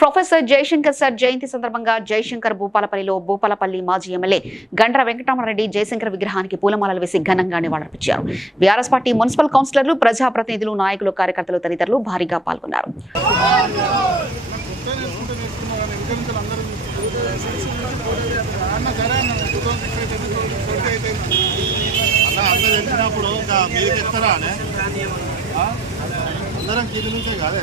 professor Jayashankar sir జయంతి సందర్భంగా జయశంకర్ భూపాలపల్లిలో భూపాలపల్లి మాజీ MLA Gandra Venkatarama Reddy Jayashankar విగ్రహానికి పూలమాలలు వేసి ఘనంగా నివాళులర్పించారు బీఆర్ఎస్ పార్టీ మున్సిపల్ కౌన్సిలర్లు ప్రజాప్రతినిధులు నాయకులు కార్యకర్తలు తదితరులు భారీగా పాల్గొన్నారు అందరం కింది నుంచే కాదే